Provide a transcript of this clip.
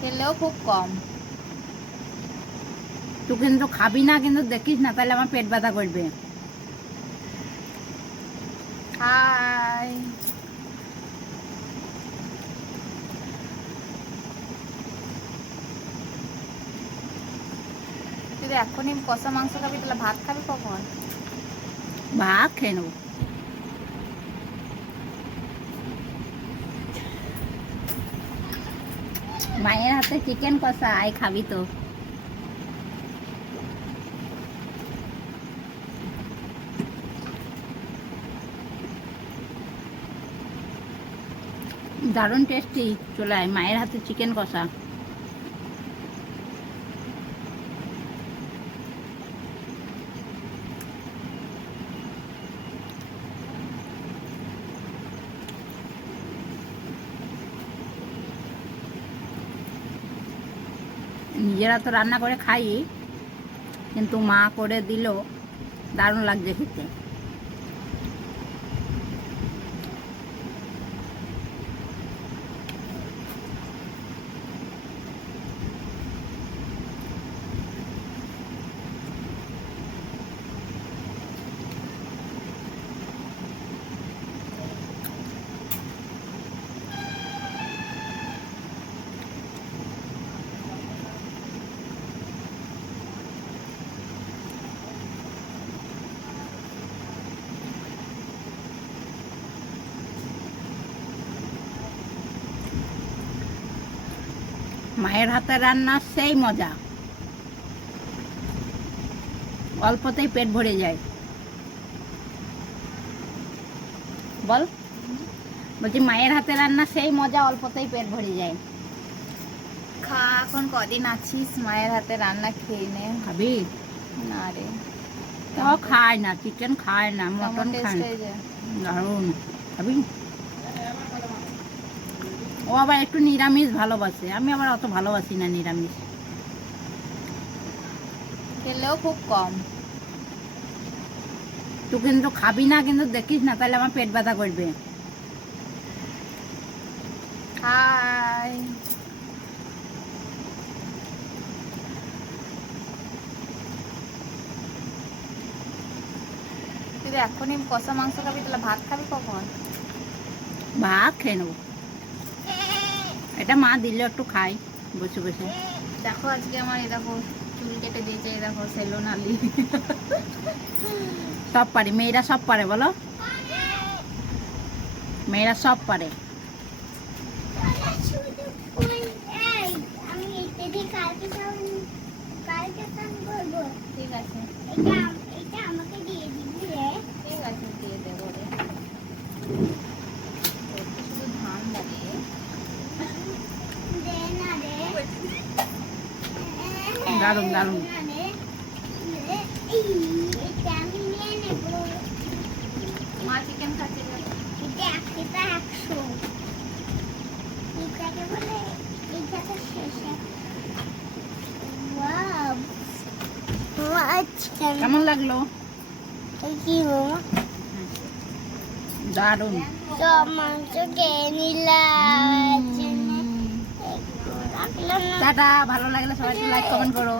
খেলেও খুব কম। তুই কিন্তু খাবি না কিন্তু দেখিস না তাহলে আমার পেট ব্যথা করবে। হাই। তুই যদি এখনই কষা মাংস খাবি তাহলে ভাত খাবি কখন? ভাত খেয়ে নেব। মায়ের হাতে চিকেন কষা, আয় খাবি তো। দারুণ টেস্টি চলে আয়, মায়ের হাতে চিকেন কষা। নিজেরা তো রান্না করে খাই কিন্তু মা করে দিল দারুণ লাগছে খেতে। মায়ের হাতে রান্না সেই মজা। অল্পতেই পেট ভরে যায়। বল। বলছি মায়ের হাতে রান্না সেই মজা অল্পতেই পেট ভরে যায়। খা এখন কদিন আছিস মায়ের হাতে রান্না খেয়ে নে। খাবি না রে। ও খায় না চিকেন খায় না মটন খায় না। দারুণ। খাবি ও আবার একটু নিরামিষ ভালোবাসে। আমি আবার অত ভালোবাসি না নিরামিষ। খেলেও খুব কম। তুই কিন্তু খাবি না কিন্তু দেখিস না তাহলে আমার পেট ব্যথা করবে। হাই। তুই এখনই কষা মাংস খাবি তাহলে ভাত খাবি কখন? ভাত খেয়ে নেব। এটা মা দিলে একটু খাই। বসে বসে। দেখো আজকে আমার এই দেখো চুল কেটে দিয়েছে এই দেখো সেলুন আলি। সব পারে মেয়েরা সব পারে বলো। মেয়েরা সব পারে। ঠিক আছে। ঠিক আছে দিয়ে দেবো রে তোর তো শুধু ধান লাগে দারুণ দারুণ। কেমন লাগল? দারুণ। মাংস খেয়ে নিলাম। টাটা ভালো লাগলে সবাই লাইক কমেন্ট করো।